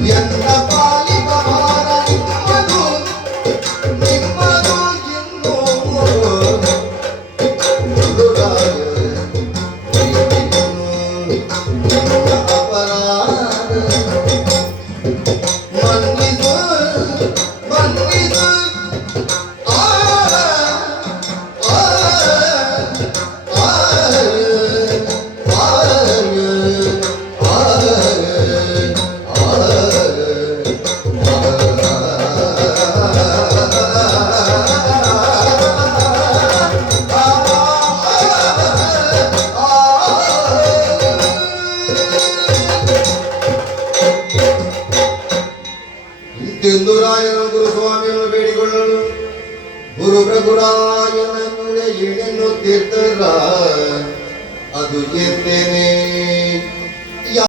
Yang apa? ಇಂತೆಂದು ರಾಯನ ಗುರುಸ್ವಾಮಿಯನ್ನು ಬೇಡಿಕೊಳ್ಳಲು ಗುರು ಪ್ರಭುರಾಯನ ಮುಂದೆ ಏನೆನ್ನುತ್ತಿದ್ದರ ಅದು ಎದ್ದೇನೆ